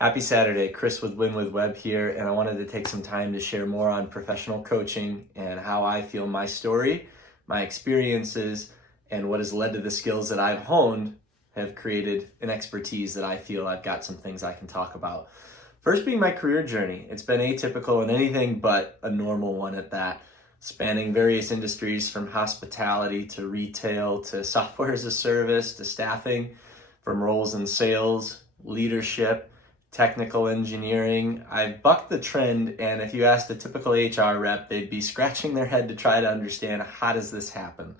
Happy Saturday, Chris with Webb here, and I wanted to take some time to share more on professional coaching and how I feel my story, my experiences, and what has led to the skills that I've honed have created an expertise that I feel I've got some things I can talk about. First being my career journey. It's been atypical and anything but a normal one at that, spanning various industries from hospitality to retail to software as a service to staffing, from roles in sales, leadership, technical engineering. I've bucked the trend, and if you asked a typical HR rep, they'd be scratching their head to try to understand, how does this happen?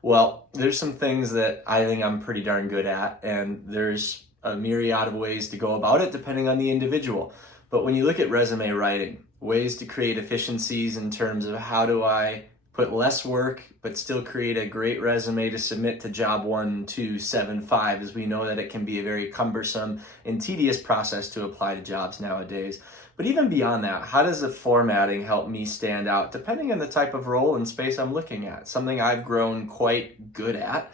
Well, there's some things that I think I'm pretty darn good at, and there's a myriad of ways to go about it depending on the individual. But when you look at resume writing, ways to create efficiencies in terms of how do I put less work but still create a great resume to submit to job 1275, as we know that it can be a very cumbersome and tedious process to apply to jobs nowadays. But even beyond that, how does the formatting help me stand out depending on the type of role and space I'm looking at? Something I've grown quite good at.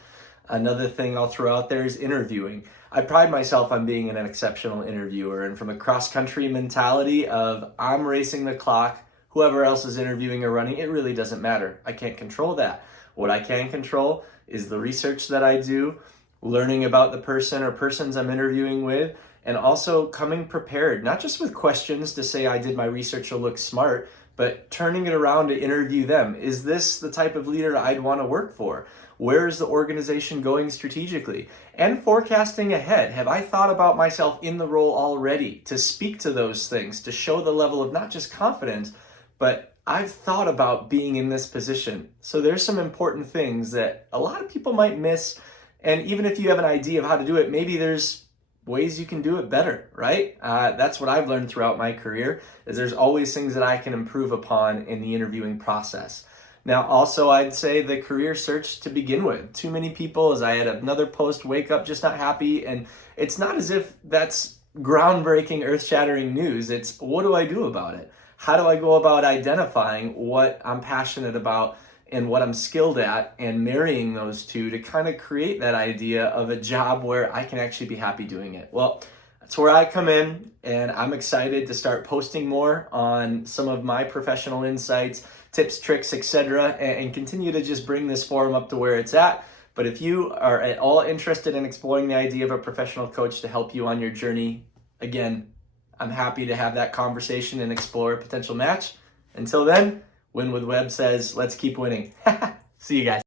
Another thing I'll throw out there is interviewing. I pride myself on being an exceptional interviewer, and from a cross-country mentality of I'm racing the clock, whoever else is interviewing or running, it really doesn't matter. I can't control that. What I can control is the research that I do, learning about the person or persons I'm interviewing with, and also coming prepared, not just with questions to say I did my research or look smart, but turning it around to interview them. Is this the type of leader I'd want to work for? Where is the organization going strategically? And forecasting ahead. Have I thought about myself in the role already to speak to those things, to show the level of not just confidence, but I've thought about being in this position. So there's some important things that a lot of people might miss. And even if you have an idea of how to do it, maybe there's ways you can do it better, right? That's what I've learned throughout my career, is there's always things that I can improve upon in the interviewing process. Now, also, I'd say the career search to begin with. Too many people, as I had another post, wake up just not happy. And it's not as if that's groundbreaking, earth-shattering news. It's, what do I do about it? How do I go about identifying what I'm passionate about and what I'm skilled at, and marrying those two to kind of create that idea of a job where I can actually be happy doing it? Well, that's where I come in, and I'm excited to start posting more on some of my professional insights, tips, tricks, etc., and continue to just bring this forum up to where it's at. But if you are at all interested in exploring the idea of a professional coach to help you on your journey, again, I'm happy to have that conversation and explore a potential match. Until then, Win with Webb says, let's keep winning. See you guys.